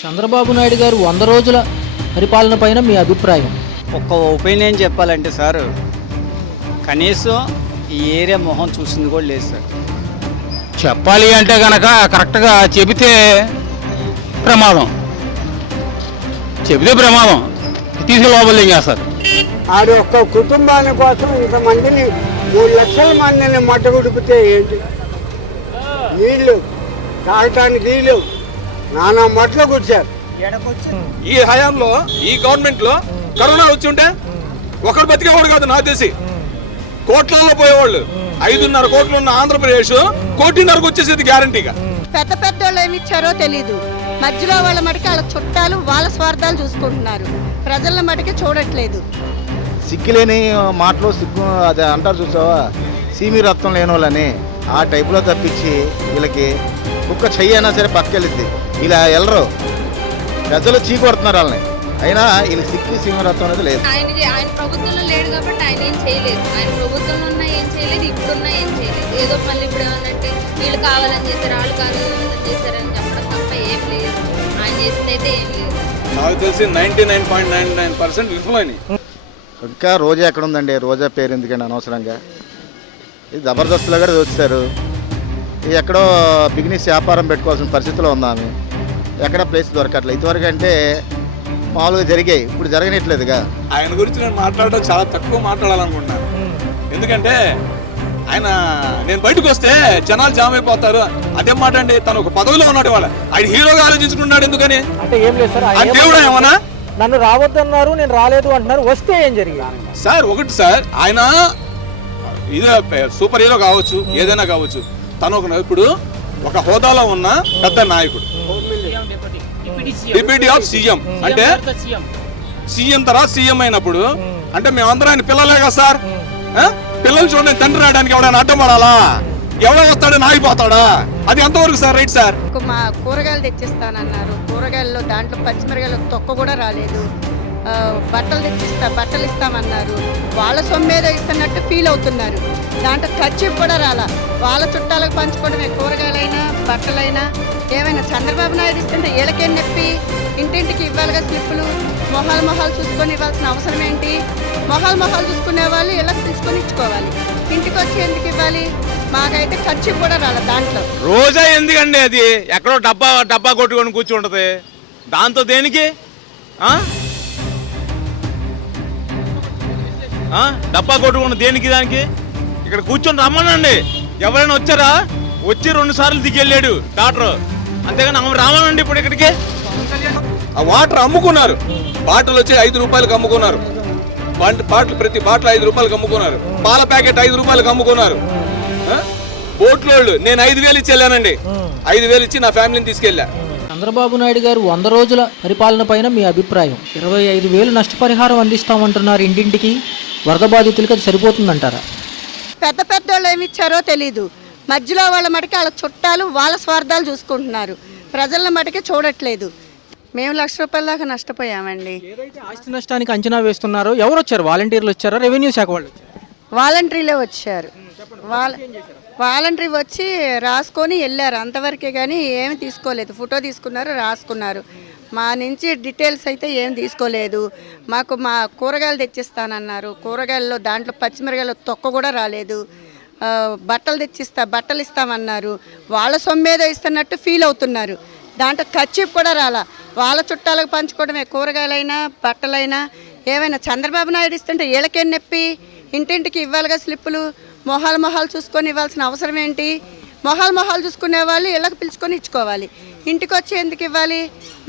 చంద్రబాబు నాయుడు గారు 100 రోజుల పరిపాలన పైన మీ అభిప్రాయం? ఒక్క ఒపీనియన్ చెప్పాలంటే సార్, కనీసం ఈ ఏరియా మొహం చూసింది కూడా లేదు సార్. చెప్పాలి అంటే కనుక కరెక్ట్గా చెబితే ప్రమాదం, తీసుకు లోపల చేస్తారు. ఆడు ఒక్క కుటుంబాని కోసం ఇంతమందిని 3 లక్షల మందిని మట్టగుడిపితే ఏంటి? నీళ్ళు తాగటానికి నీళ్ళు నానా మట్లు కూర్చారు. ఈ హయాంలో ఈ గవర్నమెంట్ లో కరోనా వచ్చి ఉంటే ఒకరు బతికేవాడు కాదు. నాకు తెలిసి కోట్లలో పోయేవాళ్ళు. 5.5 కోట్లు ఉన్న ఆంధ్రప్రదేశ్ 1.5 కోటికి వచ్చేసేది గ్యారంటీగా. పెద్ద పెద్ద వాళ్ళు ఏమి ఇచ్చారో తెలీదు. మధ్యలో వాళ్ళ మటుకు వాళ్ళ చుట్టాలు వాళ్ళ స్వార్థాలు చూసుకుంటున్నారు, ప్రజల మటుకు చూడట్లేదు. సిగ్గులేని మాటలు సిగ్గు అది అంటారు చూసావా, సీమి రక్తం లేని వాళ్ళని ఆ టైపులో తప్పించి వీళ్ళకి కుక్క చెయ్యి అయినా సరే పక్కకెళ్ళిద్ది, ఇలా వెళ్ళరు. ప్రజలు చీకొడుతున్నారు వాళ్ళని, అయినా వీళ్ళకి సిగ్గు సీమి రక్తం అనేది లేదు. ఆయన ప్రభుత్వంలో లేడు కాబట్టి ఆయన ఏం చేయలేదు. ఆయన ప్రభుత్వంలో ఉన్నా ఏం చేయలేదు, ఇప్పుడున్నా ఏం చేయలేదు. ఏదో మళ్ళీ ఇప్పుడు ఏమన్నట్టు వీళ్ళు కావాలని చేశారు, వాళ్ళు కావాలని చేశారని చెప్పడం తప్ప ఏం లేదు. ఆయన చేసింది అయితే ఏం లేదు. నాకు తెలిసి 99.99% విఫలమైనవి. ఇంకా రోజా ఎక్కడ ఉందండి? రోజా పేరు ఎందుకండి అనవసరంగా? ఇది జబర్దస్త్లో కూడా వచ్చారు. ఇది ఎక్కడో బిజినెస్ వ్యాపారం పెట్టుకోవాల్సిన పరిస్థితిలో ఉంది ఆమె. ఎక్కడ ప్లేస్ దొరకట్లేదు. ఇదివరకు అంటే మామూలుగా జరిగాయి, ఇప్పుడు జరగనట్లేదుగా. ఆయన గురించి నేను మాట్లాడడం చాలా తక్కువ మాట్లాడాలనుకుంటున్నాను. ఎందుకంటే నేను బయటకు వస్తే జనాలు జామ్ అయిపోతారు. అదేం మాట అండి, తను ఒక పదవిలో ఉన్నాడు. ఆయన హీరోగా ఆలోచించుకున్నాడు. ఎందుకని అంటే ఏం లేదు సార్, ఆయన దేవుడా ఏమన్నా? నన్ను రావద్దన్నారు, నేను రాలేదు అంటున్నారు. వస్తే ఏం జరిగింది సార్? ఒకటి సార్, ఆయన ఇదే సూపర్ హీరో కావచ్చు, ఏదైనా కావచ్చు. తను ఇప్పుడు ఒక హోదాలో ఉన్న పెద్ద నాయకుడు, డిప్యూటీ ఆఫ్ సీఎం. అంటే సీఎం తర్వాత సీఎం అయినప్పుడు అంటే మేమందరం ఆయన పిల్లలే కదా సార్. పిల్లలు చూడండి, తండ్రి రావడానికి ఎవడైనా అడ్డం పడాలా? ఎవడో వస్తాడని ఆగిపోతాడా? అది ఎంతవరకు సార్ రైట్ సార్? మా కూరగాయలు తెచ్చిస్తానన్నారు, కూరగాయల్లో దాంట్లో పచ్చిమిరగాయలు తొక్క కూడా రాలేదు. బట్టలు ఇస్తామన్నారు, వాళ్ళ సొమ్మేదో ఇస్తున్నట్టు ఫీల్ అవుతున్నారు. దాంట్లో ఖర్చు కూడా రాలా. వాళ్ళ చుట్టాలకు పంచుకోవడమే, కూరగాయలైనా బట్టలైనా ఏమైనా. చంద్రబాబు నాయుడు ఇస్తుంటే వీళ్ళకేం నొప్పి? ఇంటింటికి ఇవ్వాలిగా స్లిప్పులు. మొహాలు చూసుకొని ఇవ్వాల్సిన అవసరం ఏంటి? మొహాలు చూసుకునే వాళ్ళు ఇళ్ళకి తీసుకొని ఇచ్చుకోవాలి. ఇంటికి వచ్చి ఎందుకు ఇవ్వాలి? మాకైతే ఖర్చు కూడా రాలే దాంట్లో. రోజా ఎందుకండి? అది ఎక్కడో డబ్బా కొట్టుకొని కూర్చుంటది. దాంతో దేనికి? డబ్బా కొట్టుకుని దేనికి? దానికి ఇక్కడ కూర్చొని రమ్మనండి. ఎవరైనా వచ్చారా? వచ్చి 2 సార్లు దిగెళ్ళాడు డాక్టర్, అంతేగాని ఆమె రామనండి ఇప్పుడు ఇక్కడికి. ఆ వాటర్ అమ్ముకున్నారు. బాటిల్ వచ్చి 5 రూపాయలకు అమ్ముకున్నారు. బాటిల్ ప్రతి బాటిల్ 5 రూపాయలకు అమ్ముకున్నారు. పాల ప్యాకెట్ 5 రూపాయలకు అమ్ముకున్నారు. బోట్లోళ్ళు నేను 5,000 ఇచ్చి వెళ్ళానండి. 5,000 ఇచ్చి నా ఫ్యామిలీని తీసుకెళ్ళా. చంద్రబాబు నాయుడు గారు 100 రోజుల పరిపాలన పైన మీ అభిప్రాయం? 25,000 నష్టపరిహారం అందిస్తామంటున్నారు ఇంటింటికి. వరద బాధితులకి అది సరిపోతుందంటారా? పెద్ద పెద్ద వాళ్ళు ఏమి ఇచ్చారో తెలీదు. మధ్యలో వాళ్ళ మటుకు వాళ్ళ చుట్టాలు వాళ్ళ స్వార్థాలు చూసుకుంటున్నారు, ప్రజల మటుకే చూడట్లేదు. మేము 1,00,000 రూపాయల దాకా నష్టపోయామండి. ఏదైతే ఆస్తి నష్టానికి అంచనా వేస్తున్నారో ఎవరు వచ్చారు? వాలంటీర్లు వచ్చారా? రెవెన్యూ శాఖ వాళ్ళు? వాలంటీర్లే వచ్చారు. వాలంటీర్ వచ్చి రాసుకొని వెళ్ళారు అంతవరకే, కానీ ఏమి తీసుకోలేదు. ఫోటో తీసుకున్నారు, రాసుకున్నారు. మా నుంచి డీటెయిల్స్ అయితే ఏం తీసుకోలేదు. మా కూరగాయలు తెచ్చిస్తానన్నారు, కూరగాయల్లో దాంట్లో పచ్చిమిరగాయలు తొక్క కూడా రాలేదు. బట్టలు ఇస్తామన్నారు, వాళ్ళ సొమ్మేదో ఇస్తున్నట్టు ఫీల్ అవుతున్నారు. దాంట్లో ఖర్చు కూడా రాలా. వాళ్ళ చుట్టాలకు పంచుకోవడమే, కూరగాయలైనా బట్టలైనా ఏమైనా. చంద్రబాబు నాయుడు ఇస్తుంటే వీళ్ళకేం నొప్పి? ఇంటింటికి ఇవ్వాలిగా స్లిప్పులు. మొహాలు చూసుకొని ఇవ్వాల్సిన అవసరం ఏంటి? మొహాలు చూసుకునే వాళ్ళు ఇళ్ళకి పిలుచుకొని ఇచ్చుకోవాలి. ఇంటికి వచ్చి ఎందుకు ఇవ్వాలి?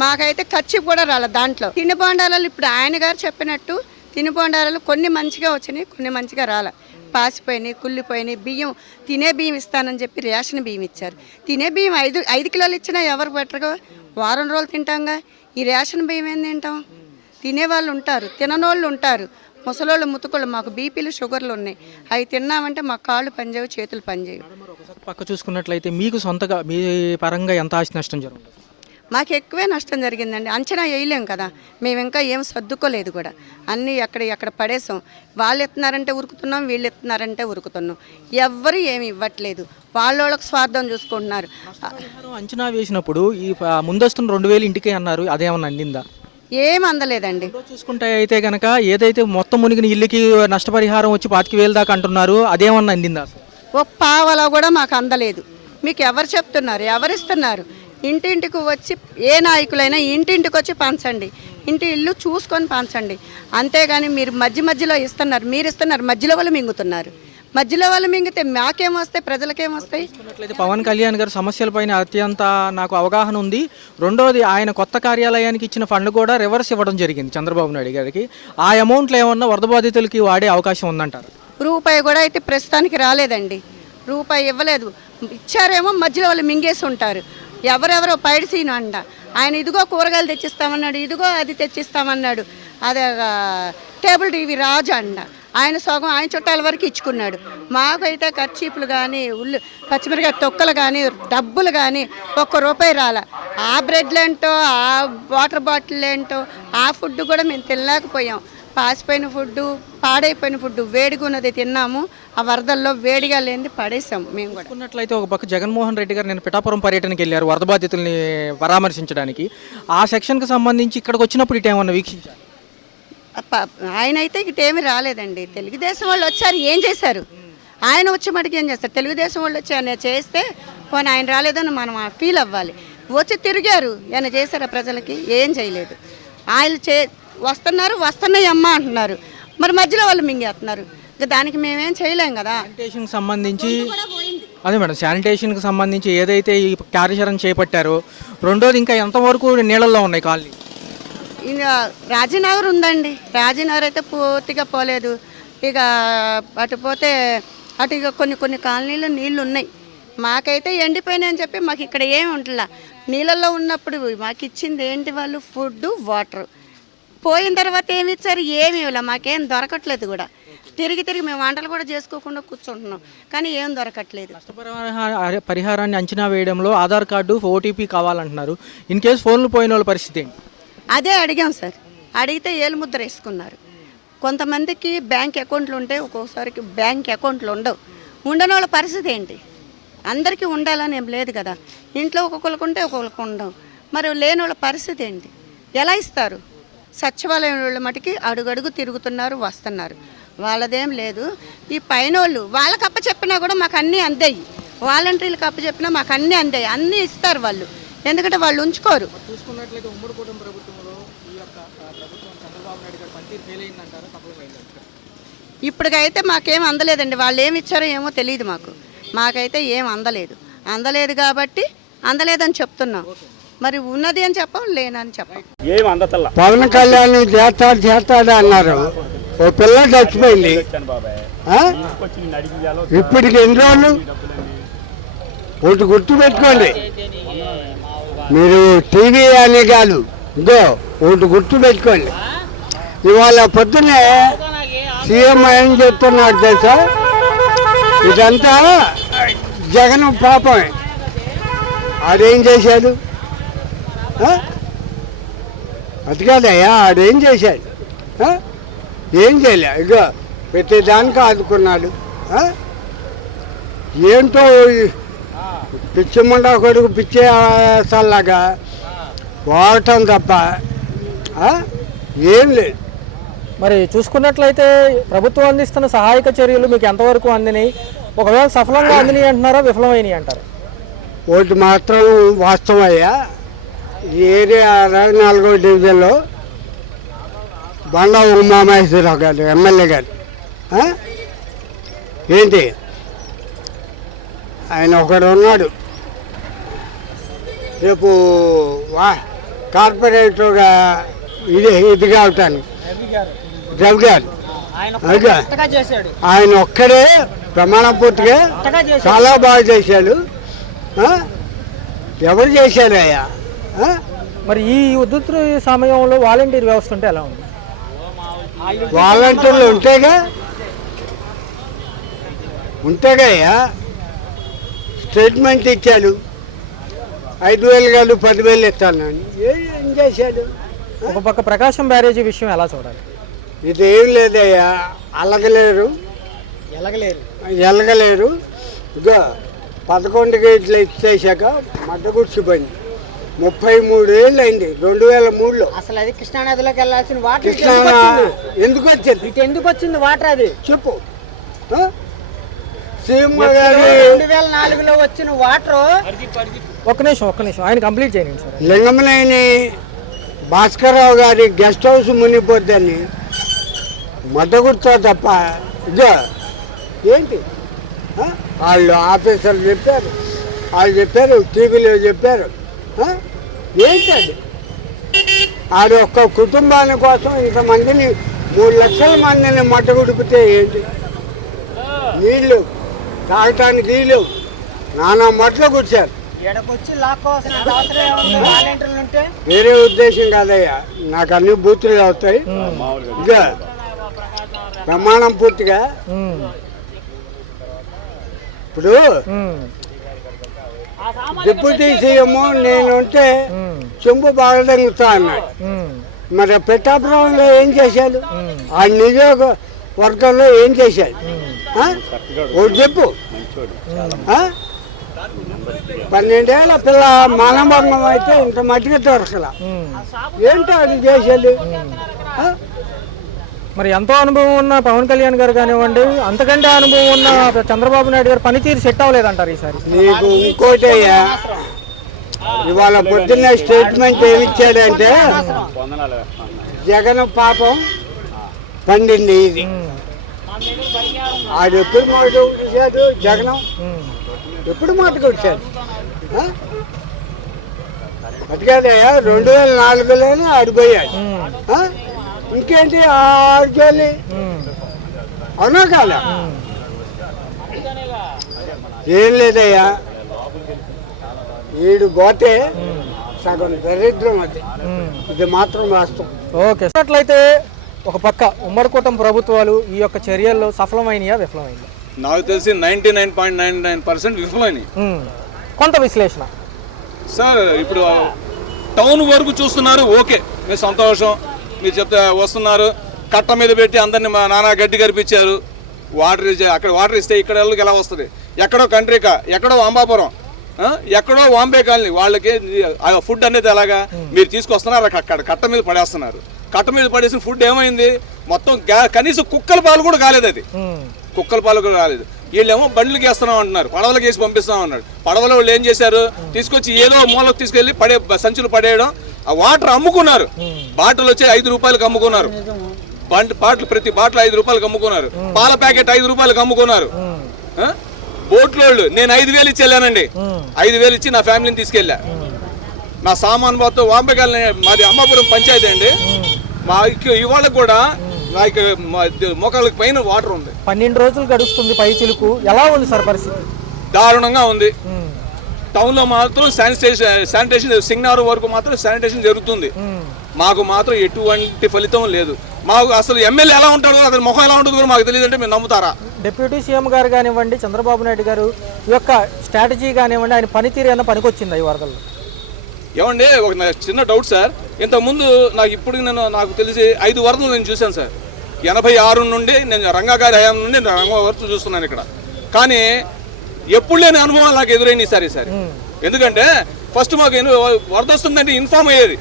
మాకైతే ఖర్చు కూడా రాలే దాంట్లో. తినుబండారాలు ఇప్పుడు ఆయన గారు చెప్పినట్టు తినుబండారాలు కొన్ని మంచిగా వచ్చినాయి, కొన్ని మంచిగా రాలే. పాసిపోయినాయి, కుళ్ళిపోయినాయి. బియ్యం తినే బియ్యం ఇస్తానని చెప్పి రేషన్ బియ్యం ఇచ్చారు. తినే బియ్యం 5 కిలోలు ఇచ్చినా ఎవరు బెటర్గా? వారం రోజులు తింటాంగా. ఈ రేషన్ బియ్యం ఏం తింటాం? తినేవాళ్ళు ఉంటారు, తిననోళ్ళు ఉంటారు. ముసలోళ్ళు ముతుకోళ్ళు, మాకు బీపీలు షుగర్లు ఉన్నాయి. అవి తిన్నామంటే మా కాళ్ళు పనిచేయవు, చేతులు పనిచేయవు. పక్క చూసుకున్నట్లయితే మీకు సొంతగా మీ పరంగా ఎంత ఆస్తి నష్టం జరుగుతుంది? మాకు ఎక్కువే నష్టం జరిగిందండి. అంచనా వేయలేం కదా, మేము ఇంకా ఏం సర్దుకోలేదు కూడా, అన్నీ ఎక్కడ పడేసాం. వాళ్ళు ఎత్తున్నారంటే ఉరుకుతున్నాం, వీళ్ళు ఎత్తున్నారంటే ఉరుకుతున్నాం. ఎవ్వరు ఏమి ఇవ్వట్లేదు, వాళ్ళకి స్వార్థం చూసుకుంటున్నారు. అంచనా వేసినప్పుడు ఈ ముందస్తున్న 2000 ఇంటికి అన్నారు, అదేమన్నా అందిందా? ఏం అందలేదండి. చూసుకుంటే అయితే కనుక ఏదైతే మొత్తం మునిగిన ఇల్లుకి నష్టపరిహారం వచ్చి 25,000 దాకా అంటున్నారు, అదేమన్నా అందిందా? ఓ పావలా కూడా మాకు అందలేదు. మీకు ఎవరు చెప్తున్నారు, ఎవరిస్తున్నారు? ఇంటింటికి వచ్చి ఏ నాయకులైనా ఇంటింటికి వచ్చి పంచండి, ఇంటి ఇల్లు చూసుకొని పంచండి. అంతేగాని మీరు మధ్యలో ఇస్తున్నారు, మీరు ఇస్తున్నారు, మధ్యలో వాళ్ళు మింగుతున్నారు. మధ్యలో వాళ్ళు మింగితే మాకేమొస్తాయి, ప్రజలకేమొస్తాయి? చూసుకున్నట్లయితే పవన్ కళ్యాణ్ గారు సమస్యలపైన అత్యంత నాకు అవగాహన ఉంది. రెండోది, ఆయన కొత్త కార్యాలయానికి ఇచ్చిన ఫండ్ కూడా రివర్స్ ఇవ్వడం జరిగింది చంద్రబాబు నాయుడు గారికి. ఆ అమౌంట్లో ఏమన్నా వరద బాధితులకి వాడే అవకాశం ఉందంటారు? రూపాయి కూడా అయితే ప్రస్తుతానికి రాలేదండి. రూపాయి ఇవ్వలేదు. ఇచ్చారేమో మధ్యలో వాళ్ళు మింగేసి ఉంటారు. ఎవరెవరో పైడిసీను అంట, ఆయన ఇదిగో కూరగాయలు తెచ్చిస్తామన్నాడు, ఇదిగో అది తెచ్చిస్తామన్నాడు. అదే టేబుల్ టీవీ రాజు అంట, ఆయన సగం ఆయన చుట్టాల వరకు ఇచ్చుకున్నాడు. మాకైతే ఖర్చీపులు కానీ, పచ్చిమిరకాయ తొక్కలు కానీ, డబ్బులు కానీ ₹1 రాల. ఆ బ్రెడ్లు ఏంటో, ఆ వాటర్ బాటిల్ ఏంటో, ఆ ఫుడ్ కూడా మేము తినలేకపోయాం. పాసిపోయిన ఫుడ్డు, పాడైపోయిన ఫుడ్డు, వేడిగా ఉన్నది తిన్నాము. ఆ వరదల్లో వేడిగా లేనిది పడేసాం మేము కూడా. చూసుకున్నట్లయితే ఒక పక్క జగన్మోహన్ రెడ్డి గారు నేను పిఠాపురం పర్యటనకి వెళ్ళారు వరద బాధితుల్ని పరామర్శించడానికి. ఆ సెక్షన్కి సంబంధించి ఇక్కడికి వచ్చినప్పుడు ఇటు ఏమన్నా వీక్షించారు? ఆయన అయితే ఇటేమీ రాలేదండి. తెలుగుదేశం వాళ్ళు వచ్చారు, ఏం చేశారు? ఆయన వచ్చి మటుకు ఏం చేస్తారు? తెలుగుదేశం వాళ్ళు వచ్చి ఆయన చేస్తే పోనీ ఆయన రాలేదని మనం ఫీల్ అవ్వాలి. వచ్చి తిరిగారు, ఆయన చేశారా ప్రజలకి? ఏం చేయలేదు. ఆయన వస్తున్నాయి అమ్మ అంటున్నారు, మరి మధ్యలో వాళ్ళు మింగేస్తున్నారు. దానికి మేమేం చేయలేం కదా. శానిటేషన్కి సంబంధించి అదే మేడం, శానిటేషన్కి సంబంధించి ఏదైతే ఈ కార్యాచరణ చేపట్టారో, రెండోది ఇంకా ఎంతవరకు నీళ్ళల్లో ఉన్నాయి కాలనీ? ఇంకా రాజీనగర్ ఉందండి. రాజీనగర్ అయితే పూర్తిగా పోలేదు. ఇక అటు పోతే అటు ఇక కొన్ని కాలనీలు నీళ్ళు ఉన్నాయి. మాకైతే ఎండిపోయినాయి అని చెప్పి మాకు ఇక్కడ ఏమి ఉంటుందా. నీళ్ళల్లో ఉన్నప్పుడు మాకు ఇచ్చింది ఏంటి వాళ్ళు? Food, water. పోయిన తర్వాత ఏమి ఇచ్చారు? ఏమి ఇవ్వలే. మాకేం దొరకట్లేదు కూడా. తిరిగి మేము వంటలు కూడా చేసుకోకుండా కూర్చుంటున్నాం, కానీ ఏం దొరకట్లేదు. పరిహారాన్ని అంచనా వేయడంలో ఆధార్ కార్డు, ఓటీపీ కావాలంటున్నారు. ఇన్ కేసు ఫోన్లు పోయిన వాళ్ళ పరిస్థితి ఏంటి? అదే అడిగాం సార్. అడిగితే ఏలుముద్ర వేసుకున్నారు. కొంతమందికి బ్యాంక్ అకౌంట్లు ఉంటాయి, ఒక్కోసారికి బ్యాంక్ అకౌంట్లు ఉండవు. ఉండని వాళ్ళ పరిస్థితి ఏంటి? అందరికీ ఉండాలని ఏం లేదు కదా. ఇంట్లో ఒక్కొక్కరికి ఉంటే ఒక్కొక్కరికి ఉండవు. మరి లేని వాళ్ళ పరిస్థితి ఏంటి? ఎలా ఇస్తారు? సచివాలయం వాళ్ళ మటుకి అడుగడుగు తిరుగుతున్నారు, వస్తున్నారు. వాళ్ళదేం లేదు. ఈ పైన వాళ్ళు వాళ్ళకి అప్పచెప్పినా కూడా మాకు అన్నీ అందాయి. వాలంటీర్లకు అప్పచెప్పినా మాకు అన్నీ అందాయి. అన్నీ ఇస్తారు వాళ్ళు, ఎందుకంటే వాళ్ళు ఉంచుకోరు. చూసుకున్నట్లయితే ఉమ్మడి కుటుంబ ప్రభుత్వంలో ఈ యొక్క ప్రభుత్వం చంద్రబాబు నాయుడు గారు పనితీరు ఫెయిల్ అయిందంటారా, సఫలమైందంటారా? ఇప్పటికైతే మాకేం అందలేదండి. వాళ్ళు ఏమి ఇచ్చారో ఏమో తెలియదు మాకు. మాకైతే ఏం అందలేదు కాబట్టి అందలేదని చెప్తున్నాం. మరి ఉన్నది అని చెప్పం, లేనని చెప్పం. పవన్ కళ్యాణ్ చేస్తాడు అన్నారు. ఓ పిల్ల చచ్చిపోయింది. ఇప్పటికి ఎన్ని రోజులు? ఒకటి గుర్తు పెట్టుకోండి మీరు, టీవీ అని కాదు, ఇదో ఒకటి గుర్తు పెట్టుకోండి. ఇవాళ పొద్దున్నే సీఎం ఏం చెప్తున్నాడు తెలుసా? ఇదంతా జగన్ పాపమే. ఆడేం చేశాడు? అది కాదయ్యా, ఆడేం చేశాడు? ఏం చేయలే. ఇగో ప్రతిదానికి ఆదుకున్నాడు. ఏంటో పిచ్చిమండా కొడుకు పిచ్చేసల్లాగా వాడటం తప్ప ఏం లేదు. మరి చూసుకున్నట్లయితే ప్రభుత్వం అందిస్తున్న సహాయక చర్యలు మీకు ఎంతవరకు అందినాయి? ఒకవేళ సఫలంగా అందినాయి అంటున్నారా, విఫలమైనవి అంటారు? ఒకటి మాత్రం వాస్తవయ్యా, ఏరియా 64వ డివిజన్లో బండా ఉమామహేశ్వరరావు గారు ఎమ్మెల్యే గారు ఏంటి ఆయన ఒకడు ఉన్నాడు. రేపు కార్పొరేటర్గా ఇది కావటానికి రవి గారు ఆయన ఒక్కడే ప్రమాణ పూర్తిగా చాలా బాగా చేశాడు. ఎవరు చేశారయ్యా? మరి ఈ ఉధృతి సమయంలో వాలంటీర్ వ్యవస్థ ఉంటే ఎలా ఉంది? వాలంటీర్లు ఉంటేగా అయ్యా స్టేట్మెంట్ ఇచ్చాడు. 5,000 కాదు 10,000 ఇస్తాను. ఏం చేశాడు? ఒక పక్క ప్రకాశం బ్యారేజీ విషయం ఎలా చూడాలి? ఇదేం లేదయ్యా, ఎలగలేరు. ఇక 11 గేట్లు ఇచ్చేసాక మడ్డ గుడిచిపోయింది. 33 ఏళ్ళు అయింది 2003లో. అసలు అది కృష్ణానదిలోకి వెళ్ళాల్సిన వాటర్ కృష్ణా ఎందుకు వచ్చింది? ఇటు ఎందుకు వచ్చింది వాటర్? అది చెప్పు. సీఎం గారు 2004లో వచ్చిన వాటర్. ఒక్క నిమిషం ఆయన కంప్లీట్ చేయండి సార్. లింగమనేని భాస్కర్రావు గారి గెస్ట్ హౌస్ మునిగిపోద్దని మద్దగుర్తా తప్ప ఇదో ఏంటి? వాళ్ళు ఆఫీసర్లు చెప్పారు, వాళ్ళు చెప్పారు, టీవీలో చెప్పారు. ఏంటి అది? ఆడు ఒక్క కుటుంబాని కోసం ఇంతమందిని 3 లక్షల మందిని మట్టగుడిపితే ఏంటి? నీళ్ళు తాగటానికి నీళ్ళు నానా మట్లు కూర్చారు. వేరే ఉద్దేశం కాదయ్యా, నాకు అన్ని బూతులు అవుతాయి. ఇక ప్రమాణం పూర్తిగా ఇప్పుడు డిప్యూటీ సీఎం నేనుంటే చెంబు బాగా తగ్గుతా అన్నాడు. మరి పెట్టాపురంలో ఏం చేశాడు? ఆ నియోజకవర్గంలో ఏం చేశాడు? ఒకటి చెప్పు. 12 ఏళ్ళ పిల్ల మానభంగం అయితే ఇంత మట్టిగా దొరకలా. ఏంటో అది చేసేది? మరి ఎంతో అనుభవం ఉన్న పవన్ కళ్యాణ్ గారు కానివ్వండి, అంతకంటే అనుభవం ఉన్న చంద్రబాబు నాయుడు గారు పనితీరు సెట్ అవ్వలేదంటారు ఈసారి. నీకు ఇంకోటి అయ్యా, ఇవాళ పొద్దున్న స్టేట్మెంట్ ఏమిచ్చాడంటే జగన్ పాపం పండింది. ఇది ఆడు ఎప్పుడు మాట వచ్చాడు? జగన్ ఎప్పుడు మాటకు వచ్చాడు? అటుకాదయ్యా, 2004లోనే ఆడిపోయాడు. ఇంకేంటి ఆడిపోయి? అవునా కాదా? ఏం లేదయ్యా, వీడు పోతే సగం దరిద్రం. అది ఇది మాత్రం వాస్తవం. ఓకే. అట్లయితే ఒక పక్క ఉమ్మడి కూటమి ప్రభుత్వాలు ఈ యొక్క చర్యల్లో సఫలమైనయా విఫలమైనయా? నాకు తెలిసి 99.99% విఫలమైనవి. కొంత విశ్లేషణ సార్. ఇప్పుడు టౌన్ వరకు చూస్తున్నారు, ఓకే, మీరు సంతోషం, మీరు చెప్తే వస్తున్నారు, కట్ట మీద పెట్టి అందరినీ మా నాన్న గడ్డి కనిపించారు. వాటర్ అక్కడ వాటర్ ఇస్తే ఇక్కడ వాళ్ళకి ఎలా వస్తుంది? ఎక్కడో కంట్రీకా, ఎక్కడో అంబాపురం, ఎక్కడో వాంబే కాలనీ, వాళ్ళకి ఫుడ్ అనేది ఎలాగా మీరు తీసుకొస్తున్నారు? అక్కడ కట్ట మీద పడేస్తున్నారు. కట్ట మీద పడేసిన ఫుడ్ ఏమైంది? మొత్తం కనీసం కుక్కల పాలు కూడా కాలేదు. అది కుక్కల పాలు కూడా రాలేదు. వీళ్ళేమో బండ్లకి వేస్తున్నాం అంటున్నారు, పడవలకి వేసి పంపిస్తాం అన్నాడు. పడవలో వాళ్ళు ఏం చేశారు? తీసుకొచ్చి ఏదో మూలకు తీసుకెళ్లి సంచులు పడేయడం. ఆ వాటర్ అమ్ముకున్నారు. బాటిల్ వచ్చి 5 రూపాయలకు అమ్ముకున్నారు. బాటిల్ ప్రతి బాటిల్ 5 రూపాయలకు అమ్ముకున్నారు. పాల ప్యాకెట్ 5 రూపాయలకు అమ్ముకున్నారు. బోట్లోళ్ళు నేను 5,000 ఇచ్చి వెళ్ళానండి. 5,000 ఇచ్చి నా ఫ్యామిలీని తీసుకెళ్ళా. నా సామాన్ మొత్తం వాంబేకాలని, మాది అమ్మాపురం పంచాయతీ అండి. మా ఇవాళ కూడా నాకు మోకాళ్ళకి పైన వాటర్ ఉంది. 12 రోజులు గడుస్తుంది పై చిలుకు. ఎలా ఉంది సార్ పరిస్థితి? దారుణంగా ఉంది. టౌన్లో మాత్రం శానిటేషన్ సింగనారు వరకు మాత్రం శానిటేషన్ జరుగుతుంది. మాకు మాత్రం ఎటువంటి ఫలితం లేదు. మాకు అసలు ఎమ్మెల్యే ఎలా ఉంటాడో, అతని ముఖం ఎలా ఉంటుందో కూడా మాకు తెలియదంటే మీరు నమ్ముతారా? డిప్యూటీ సీఎం గారు కానివ్వండి, చంద్రబాబు నాయుడు గారు యొక్క స్ట్రాటజీ కానివ్వండి, ఆయన పనితీరు ఏమైనా పనికొచ్చిందా ఈ వరదల్లో? ఏమండి, ఒక చిన్న డౌట్ సార్. ఇంతకుముందు నాకు తెలిసి 5 వరదలు నేను చూశాను సార్. 86 నుండి నేను రంగా గారి హయాం నుండి రంగా వరకు చూస్తున్నాను ఇక్కడ. కానీ ఎప్పుడు లేని అనుభవాలు నాకు ఎదురైంది ఈసారి. ఎందుకంటే ఫస్ట్ మాకు వరద వస్తుందంటే ఇన్ఫార్మ్ అయ్యేది.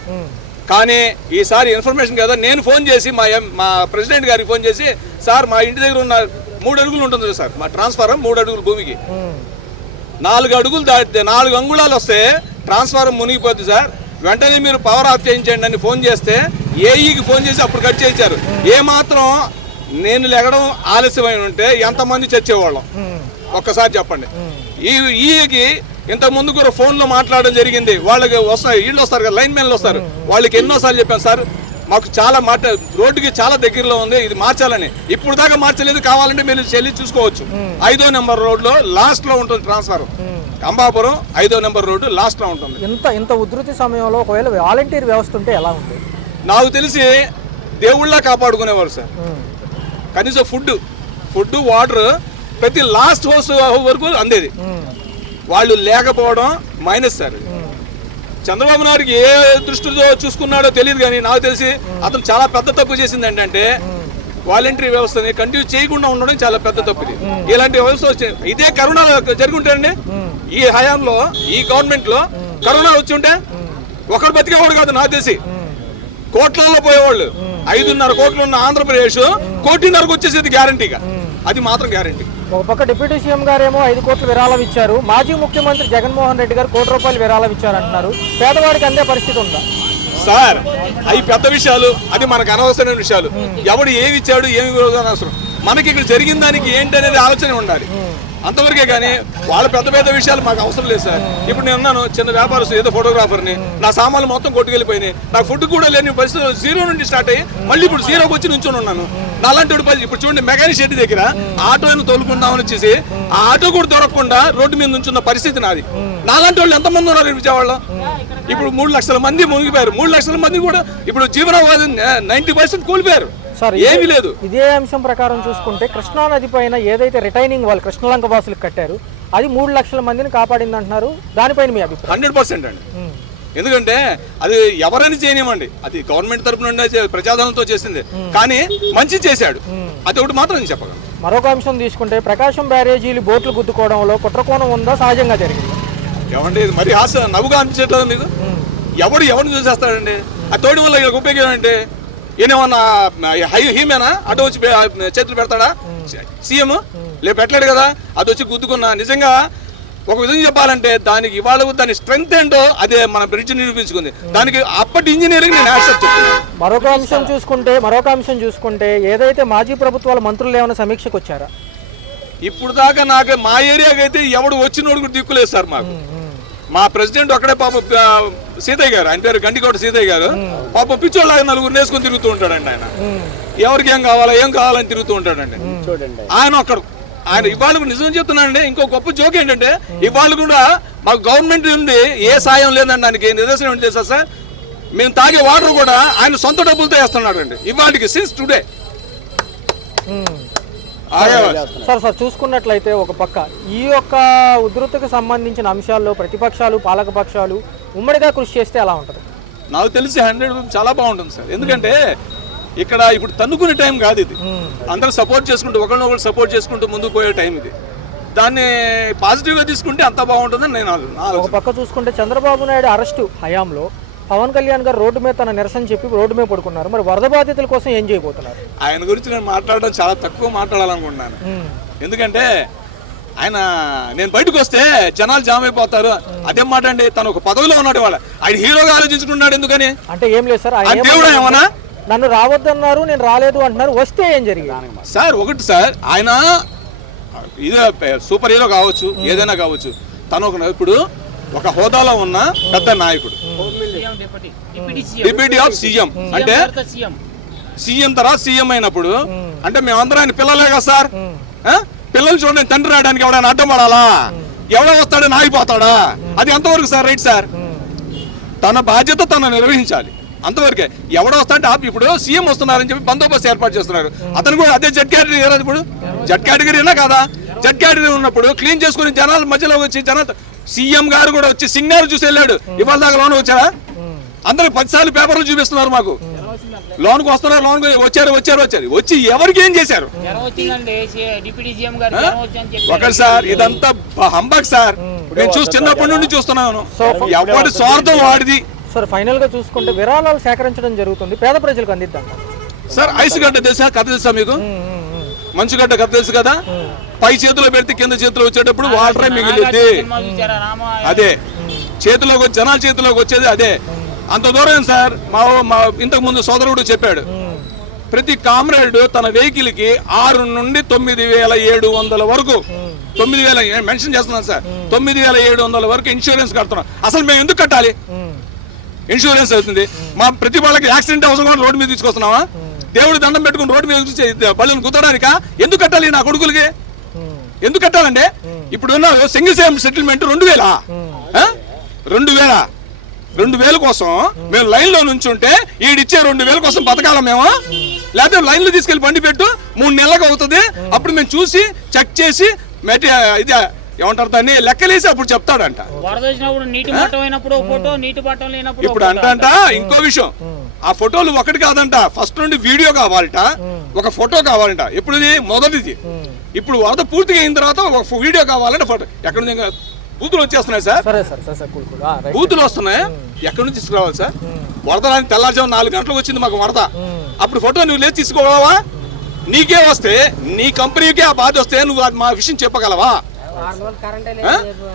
కానీ ఈసారి ఇన్ఫర్మేషన్ కదా, నేను ఫోన్ చేసి మా ప్రెసిడెంట్ గారికి ఫోన్ చేసి, సార్ మా ఇంటి దగ్గర ఉన్న 3 అడుగులు ఉంటుంది సార్, మా ట్రాన్స్ఫారం 3 అడుగులు భూమికి 4 అడుగులు దాటితే 4 అంగుళాలు వస్తే ట్రాన్స్ఫారం మునిగిపోద్ది సార్, వెంటనే మీరు పవర్ ఆఫ్ చేయించండి అని ఫోన్ చేస్తే ఏఈకి ఫోన్ చేసి అప్పుడు కట్ చేయించారు. ఏమాత్రం నేను లెగడం ఆలస్యమైన ఉంటే ఎంతమంది చచ్చేవాళ్ళం ఒక్కసారి చెప్పండి. ఈకి ఇంత ముందు కూడా ఫోన్లో మాట్లాడడం జరిగింది. వాళ్ళకి వీళ్ళు వస్తారు కదా, లైన్ మెన్లు వస్తారు, వాళ్ళకి ఎన్నోసార్లు చెప్పాను సార్, మాకు చాలా రోడ్డుకి చాలా దగ్గరలో ఉంది, ఇది మార్చాలని. ఇప్పుడు దాకా మార్చలేదు, కావాలంటే మీరు చెల్లి చూసుకోవచ్చు. 5వ నెంబర్ రోడ్లో లాస్ట్ లో ఉంటుంది ట్రాన్స్ఫారం. అంబాపురం 5వ నెంబర్ రోడ్డు లాస్ట్ లో ఉంటుంది. ఇంత ఉధృతి సమయంలో ఒకవేళ వాలంటీర్ వ్యవస్థ ఉంటే ఎలా ఉంది? నాకు తెలిసి దేవుళ్ళ కాపాడుకునేవారు సార్. కనీసం ఫుడ్ వాటర్ ప్రతి లాస్ట్ హౌస్ వరకు అందేది. వాళ్ళు లేకపోవడం మైనస్ సార్. చంద్రబాబు నాయుడుకి ఏ దృష్టితో చూసుకున్నాడో తెలియదు, కానీ నాకు తెలిసి అతను చాలా పెద్ద తప్పు చేసింది ఏంటంటే వాలంటరీ వ్యవస్థని కంటిన్యూ చేయకుండా ఉండడం చాలా పెద్ద తప్పు. ఇది ఇలాంటి వ్యవస్థ వచ్చి ఇదే కరోనాలో జరుగుంటాయండి. ఈ హయాంలో ఈ గవర్నమెంట్ లో కరోనా వచ్చి ఉంటే ఒకరు బతికేవాడు కాదు, నాకు తెలిసి కోట్లలో పోయేవాళ్ళు. 5.5 కోట్లు ఉన్న ఆంధ్రప్రదేశ్ 1.5 కోటికి వచ్చేసేది గ్యారంటీగా, అది మాత్రం గ్యారంటీ. ఒక పక్క డిప్యూటీ సీఎం గారేమో 5 కోట్లు విరాళం ఇచ్చారు, మాజీ ముఖ్యమంత్రి జగన్మోహన్ రెడ్డి గారు 1 కోటి రూపాయలు విరాళం ఇచ్చారు అంటున్నారు. పేదవాడికి అందే పరిస్థితి ఉందా? సార్ అవి పెద్ద విషయాలు, అది మనకు అనవసరమైన విషయాలు. ఎవడు ఏమి ఇచ్చాడు ఏమి అనవసరం, మనకి ఇక్కడ జరిగిన దానికి ఏంటి అనేది ఆలోచన ఉండాలి అంతవరకే. కానీ వాళ్ళ పెద్ద పెద్ద విషయాలు మాకు అవసరం లేదు సార్. ఇప్పుడు నేను ఉన్నాను చిన్న వ్యాపారస్తు, ఏదో ఫోటోగ్రాఫర్ని, నా సామాన్లు మొత్తం కొట్టుకెళ్ళిపోయినాయి, నాకు ఫుడ్ కూడా లేని పరిస్థితులు 0 నుండి స్టార్ట్ అయ్యి మళ్ళీ ఇప్పుడు 0కి వచ్చి నుంచొని ఉన్నాను. నా అలాంటి ఇప్పుడు చూడండి, మెకానిక్ షెడ్ దగ్గర ఆటోను తోలుకుందామని వచ్చేసి ఆ ఆటో కూడా దొరకకుండా రోడ్డు మీద నుంచున్న పరిస్థితి నాది. నాలాంటి వాళ్ళు ఎంతమంది ఉన్నారు విజయవాడలో? ఇప్పుడు 3 లక్షల మంది మునిగిపోయారు. 3 లక్షల మంది కూడా ఇప్పుడు జీవనోపాధి 90% కూలిపోయారు, ఏమీ లేదు. ఇదే అంశం ప్రకారం చూసుకుంటే కృష్ణా నది పైన ఏదైతే రిటైనింగ్ వాళ్ళు కృష్ణలంక వాసులకు కట్టారు అది 3 లక్షల మందిని కాపాడింది అంటున్నారు. దానిపైన మీ అభిప్రాయం? 100% అండి. ఎందుకంటే అది ఎవరైనా చేయనివ్వండి, అది గవర్నమెంట్ తరఫు నుండి ప్రజాధనంతో చేసింది, కానీ మంచి చేశాడు, అది ఒకటి మాత్రం నేను చెప్పగలను. మరొక అంశం తీసుకుంటే ప్రకాశం బ్యారేజీలు బోట్లు గుద్దుకోవడంలో కుట్రకోణం ఉందా, సహజంగా జరిగింది? ఏమండి ఇది మరి నవ్వుగా అనిపించట్లేదు మీకు? ఎవరిని చూసేస్తాడండి? ఆ తోడి వల్ల ఉపయోగం ఏంటంటే ఈయనేమన్నా హీమేనా అటు వచ్చి చేతులు పెడతాడా సీఎం? లేదు పెట్టలేడు కదా. అది వచ్చి గుద్దుకున్నా నిజంగా ఒక విధంగా చెప్పాలంటే దానికి ఇవాళ దాని స్ట్రెంగ్త్ ఏంటో అదే మన బ్రిడ్జ్ నిరూపించుకుంది. దానికి అప్పటి ఇంజనీరింగ్ నేను యాక్సెప్ట్ చేస్తున్నాను. మరొక అంశం చూసుకుంటే ఏదైతే మాజీ ప్రభుత్వాల మంత్రులు ఏమైనా సమీక్షకు వచ్చారా? ఇప్పుడు దాకా నాకు మా ఏరియాకి అయితే ఎవడు వచ్చినోడు కూడా దిక్కులేదు సార్. మాకు మా ప్రెసిడెంట్ ఒక్కడే పాప సీతయ్య గారు, ఆయన పేరు గండికోట సీతయ్య గారు, పాప పిచ్చోళ్ళగా 4 వేసుకొని తిరుగుతూ ఉంటాడండి. ఆయన ఎవరికి ఏం కావాలని తిరుగుతూ ఉంటాడండి. ఆయన ఒక్కడు ఆయన ఇవాళ నిజం చెప్తున్నానండి. ఇంకో గొప్ప జోక్ ఏంటంటే ఇవాళ కూడా మాకు గవర్నమెంట్ నుండి ఏ సాయం లేదండి. దానికి నిదర్శనం ఏంటి తెలుసా సార్? మేము తాగే వాటర్ కూడా ఆయన సొంత డబ్బులతో వేస్తున్నాడు అండి ఇవాళకి, సిన్స్ టుడే. సార్ చూసుకున్నట్లయితే ఒక పక్క ఈ యొక్క ఉధృతికి సంబంధించిన అంశాల్లో ప్రతిపక్షాలు పాలకపక్షాలు ఉమ్మడిగా కృషి చేస్తే ఎలా ఉంటుంది? నాకు తెలిసి 100% చాలా బాగుంటుంది సార్. ఎందుకంటే ఇక్కడ ఇప్పుడు తన్నుకునే టైం కాదు ఇది. అందరూ సపోర్ట్ చేసుకుంటూ ఒకరినొకరు సపోర్ట్ చేసుకుంటూ ముందుకు పోయే టైం ఇది. దాన్ని పాజిటివ్గా తీసుకుంటే అంత బాగుంటుందని నేను ఒక పక్క చూసుకుంటే చంద్రబాబు నాయుడు అరెస్టు హయాంలో పవన్ కళ్యాణ్ గారు రోడ్డు మీద తన నిరసన చెప్పి రోడ్డు మీద పడుకున్నారు. మరి వరద బాధితుల కోసం ఏం చేయబోతున్నారు? ఆయన గురించి నేను మాట్లాడడం చాలా తక్కువ మాట్లాడాలనుకుంటున్నాను. ఎందుకంటే నేను బయటకు వస్తే జనాలు జామ్ అయిపోతారు. అదేం మాట అండి, తను ఒక పదవిలో ఉన్నాడు, వాళ్ళ ఆయన హీరోగా ఆలోచించుకున్నాడు. ఎందుకని అంటే ఏం లేదు సార్, దేవుడు ఏమన్నా నన్ను రావద్దన్నారు, నేను రాలేదు అంటున్నారు. వస్తే ఏం జరిగింది సార్? ఒకటి సార్, ఆయన ఇదే సూపర్ హీరో కావచ్చు, ఏదైనా కావచ్చు, తను ఇప్పుడు ఒక హోదాలో ఉన్న పెద్ద నాయకుడు, డిప్యూటీ ఆఫ్ సీఎం, అంటే సీఎం తర్వాత సీఎం అయినప్పుడు అంటే మేమందరం ఆయన పిల్లలే కదా సార్. పిల్లలు చూడండి, తండ్రి రావడానికి ఎవడైనా అడ్డం పడాలా? ఎవడో వస్తాడని ఆగిపోతాడా? అది ఎంతవరకు సార్ రైట్ సార్? తన బాధ్యత తను నిర్వహించాలి అంతవరకే. ఎవడో వస్తా అంటే ఇప్పుడు సీఎం వస్తున్నారని చెప్పి బందోబస్తు ఏర్పాటు చేస్తున్నారు. అతను కూడా అదే జడ్ కేటగిరీ కదా, ఇప్పుడు జడ్ కేటగిరీనా కదా? జడ్ కేటగిరీ ఉన్నప్పుడు క్లీన్ చేసుకుని జనాల మధ్యలో వచ్చి సీఎం గారు కూడా వచ్చి సిగ్నల్ చూసి వెళ్ళాడు. ఇవాళ దాకా లోన్ వచ్చారా? అందరికి 10 సార్లు పేపర్లు చూపిస్తున్నారు మాకు. లోన్కి వస్తున్నారు, లోన్ వచ్చారు వచ్చి ఎవరికి ఏం చేశారు? ఒకటి సార్, ఇదంతా హంబక్ సార్. నేను చిన్నప్పటి నుండి చూస్తున్నాను. ఎవరి స్వార్థం వాడిది. సార్ ఫైనల్ గా చూసుకుంటే విరాళాలు సేకరించడం జరుగుతుంది, పేద ప్రజలకు అందిద్దాం సార్. ఐస్ గడ్డ తెలుసా, కథ తెలుసా మీకు? మంచుగడ్డ కథ తెలుసు కదా? పై చేతిలో పెడితే కింద చేతిలో వచ్చేటప్పుడు వాటరే మిగిలింది. అదే చేతిలోకి జనాల చేతిలోకి వచ్చేది అదే. అంత దూరం సార్. మా ఇంతకు ముందు సోదరుడు చెప్పాడు, ప్రతి కామ్రేడ్ తన వెహికల్ కి 6 నుండి 9,700 వరకు 9,000 మెన్షన్ చేస్తున్నాను సార్. 9,700 వరకు ఇన్సూరెన్స్ కడుతున్నాం. అసలు మేము ఎందుకు కట్టాలి? ఇన్సూరెన్స్ అవుతుంది. మా ప్రతి వాళ్ళకి యాక్సిడెంట్ అవసరం రోడ్డు మీద తీసుకొస్తున్నావా? దేవుడు దండం పెట్టుకుని రోడ్డు మీద బళ్ళని కుదరడానికా? ఎందుకు కట్టాలి? నా కొడుకులకి ఎందుకు కట్టాలంటే ఇప్పుడున్న సింగిల్ సేమ్ సెటిల్మెంట్ 2,000 కోసం మేము లైన్ లో నుంచుంటే ఈడిచ్చే 2,000 కోసం బతకాల మేము? లేకపోతే లైన్ లో తీసుకెళ్లి బండి పెట్టు 3 నెలలకు అవుతుంది. అప్పుడు మేము చూసి చెక్ చేసి ఏమంటారు దాన్ని లెక్కలేసి అప్పుడు చెప్తాడంట. వరద వచ్చినప్పుడు నీటి మట్టం అయినప్పుడు ఫోటో, నీటి మట్టం లేనప్పుడు ఇప్పుడు అంట ఇంకో విషయం, ఆ ఫోటోలు ఒకటి కాదంట, ఫస్ట్ నుండి వీడియో కావాలంట, ఒక ఫోటో కావాలంట. ఎప్పుడు మొదటిది. ఇప్పుడు వరద పూర్తిగా అయిన తర్వాత ఒక వీడియో కావాలంటే ఫోటో. ఎక్కడ నుంచి బూతులు వచ్చేస్తున్నాయి సార్? బూతులు వస్తున్నాయి, ఎక్కడి నుంచి తీసుకురావాలి సార్? వరద తెల్లారుజాము 4 గంటలకు వచ్చింది మాకు వరద. అప్పుడు ఫోటో నువ్వు లేదు తీసుకోగలవా? నీకే వస్తే, నీ కంపెనీకే ఆ బాధ వస్తే నువ్వు మా విషయం చెప్పగలవా?